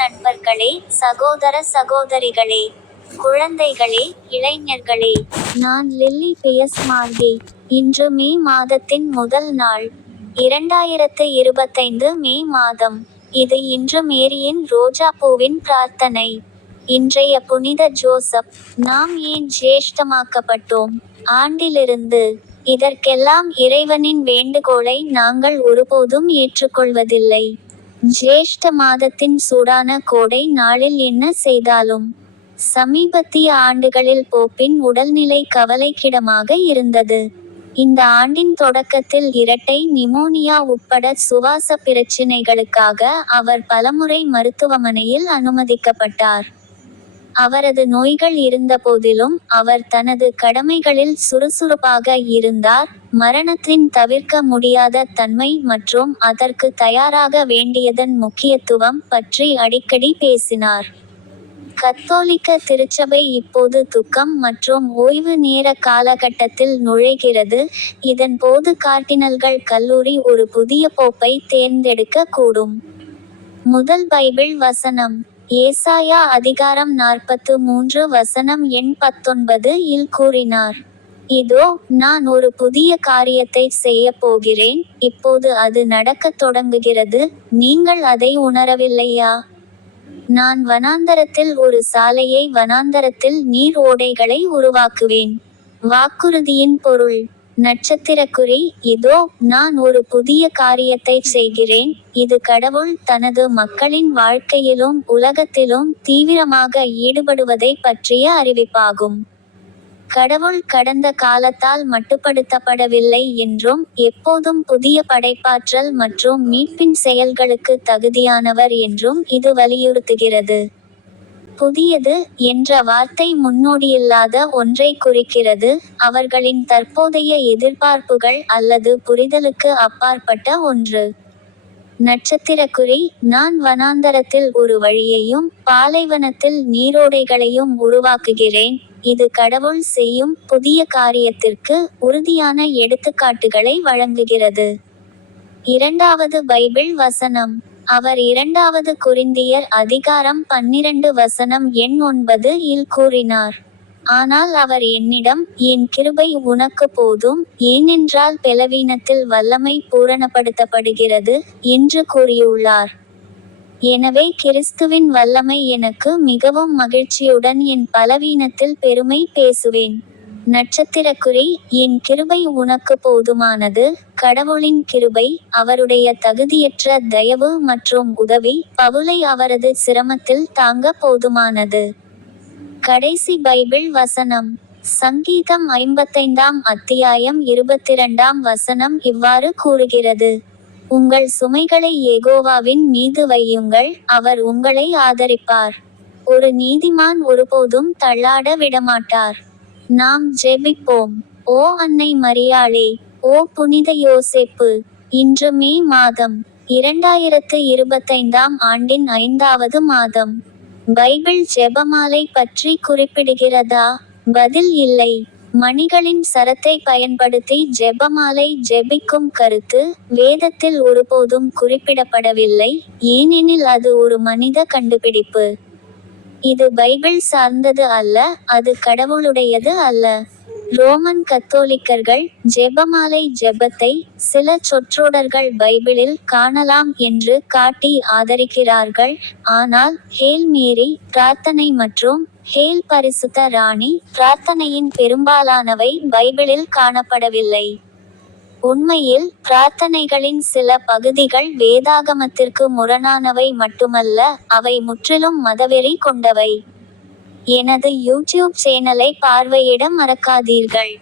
நண்பர்களே, சகோதர சகோதரிகளே, குழந்தைகளே, இளைஞர்களே, நான் லில்லி பியஸ் மார்டி. இன்று மே மாதத்தின் முதல் நாள். 2025 மே மாதம். இது இன்று மேரியின் ரோஜாப்பூவின் பிரார்த்தனை. இன்றைய புனித ஜோசப். நாம் ஏன் ஜேஷ்டமாக்கப்பட்டோம்? ஆண்டிலிருந்து. இதற்கெல்லாம் இறைவனின் வேண்டுகோளை நாங்கள் ஒருபோதும் ஏற்றுக்கொள்வதில்லை. ஜேஷ்ட மாதத்தின் சூடான கோடை நாளில் என்ன செய்தாலும். சமீபத்திய ஆண்டுகளில் போப்பின் உடல்நிலை கவலைக்கிடமாக இருந்தது. இந்த ஆண்டின் தொடக்கத்தில் இரட்டை நிமோனியா உட்பட சுவாச பிரச்சினைகளுக்காக அவர் பலமுறை மருத்துவமனையில் அனுமதிக்கப்பட்டார். அவரது நோய்கள் இருந்தபோதிலும் அவர் தனது கடமைகளில் சுறுசுறுப்பாக இருந்தார். மரணத்தின் தவிர்க்க முடியாத தன்மை மற்றும் அதற்கு தயாராக வேண்டியதன் முக்கியத்துவம் பற்றி அடிக்கடி பேசினார். கத்தோலிக்க திருச்சபை இப்போது துக்கம் மற்றும் ஓய்வு நேர காலகட்டத்தில் நுழைகிறது. இதன் போது கார்டினல்கள் கல்லூரி ஒரு புதிய போப்பை தேர்ந்தெடுக்க கூடும். முதல் பைபிள் வசனம். ஏசாயா அதிகாரம் 43 வசனம் எண் 19 இல் கூறினார். இதோ, நான் ஒரு புதிய காரியத்தை செய்யப் போகிறேன், இப்போது அது நடக்கத் தொடங்குகிறது, நீங்கள் அதை உணரவில்லையா? நான் வனாந்தரத்தில் ஒரு சாலையை வனாந்தரத்தில் நீர் ஓடைகளை உருவாக்குவேன். வாக்குறுதியின் பொருள். நட்சத்திரக்குறி. இதோ, நான் ஒரு புதிய காரியத்தை செய்கிறேன். இது கடவுள் தனது மக்களின் வாழ்க்கையிலும் உலகத்திலும் தீவிரமாக ஈடுபடுவதை பற்றிய அறிவிப்பாகும். கடவுள் கடந்த காலத்தால் மட்டுப்படுத்தப்படவில்லை என்றும் எப்போதும் புதிய படைப்பாற்றல் மற்றும் மீட்பின் செயல்களுக்கு தகுதியானவர் என்றும் இது வலியுறுத்துகிறது. புதியது என்ற வார்த்தை முன்னோடியில்லாத ஒன்றை குறிக்கிறது, அவர்களின் தற்போதைய எதிர்பார்ப்புகள் அல்லது புரிதலுக்கு அப்பாற்பட்ட ஒன்று. நட்சத்திரக்குறி. நான் வனாந்தரத்தில் ஒரு வழியையும் பாலைவனத்தில் நீரோடைகளையும் உருவாக்குகிறேன். இது கடவுள் செய்யும் புதிய காரியத்திற்கு உறுதியான எடுத்துக்காட்டுகளை வழங்குகிறது. இரண்டாவது பைபிள் வசனம். அவர் 2 கொரிந்தியர் அதிகாரம் 12 வசனம் எண் 9 இல் கூறினார். ஆனால் அவர் என்னிடம், என் கிருபை உனக்கு போதும், ஏனென்றால் பலவீனத்தில் வல்லமை பூரணப்படுத்தப்படுகிறது, என்று கூறியுள்ளார். எனவே கிறிஸ்துவின் வல்லமை எனக்கு மிகவும் மகிழ்ச்சியுடன் என் பலவீனத்தில் பெருமை பேசுவேன். நட்சத்திரக்குறி. என் கிருபை உனக்கு போதுமானது. கடவுளின் கிருபை, அவருடைய தகுதியற்ற தயவு மற்றும் உதவி, பவுலை அவரது சிரமத்தில் தாங்க போதுமானது. கடைசி பைபிள் வசனம். சங்கீதம் 55 அத்தியாயம் 22 வசனம் இவ்வாறு கூறுகிறது. உங்கள் சுமைகளை யெகோவாவின் மீது வையுங்கள், அவர் உங்களை ஆதரிப்பார். ஒரு நீதிமான் ஒருபோதும் தள்ளாட விடமாட்டார். நாம் ஜெபிப்போம். ஓ அன்னை மரியாளே, ஓ புனித யோசேப்பு, இன்று மே மாதம். 2025 ஆண்டின் 5வது மாதம். பைபிள் ஜெபமாலை பற்றி குறிப்பிடுகிறதா? பதில் இல்லை. மணிகளின் சரத்தை பயன்படுத்தி ஜெபமாலை ஜெபிக்கும் கருத்து வேதத்தில் ஒருபோதும் குறிப்பிடப்படவில்லை, ஏனெனில் அது ஒரு மனித கண்டுபிடிப்பு. இது பைபிள் சார்ந்தது அல்ல, அது கடவுளுடையது அல்ல. ரோமன் கத்தோலிக்கர்கள் ஜெபமாலை ஜெபத்தை சில சொற்றொடர்கள் பைபிளில் காணலாம் என்று காட்டி ஆதரிக்கிறார்கள், ஆனால் ஹேல் மேரி பிரார்த்தனை மற்றும் ஹேல் பரிசுத்த ராணி பிரார்த்தனையின் பெரும்பாலானவை பைபிளில் காணப்படவில்லை. உண்மையில், பிரார்த்தனைகளின் சில பகுதிகள் வேதாகமத்திற்கு முரணானவை மட்டுமல்ல, அவை முற்றிலும் மதவெறி கொண்டவை. எனது யூடியூப் சேனலை பார்வையிட மறக்காதீர்கள்.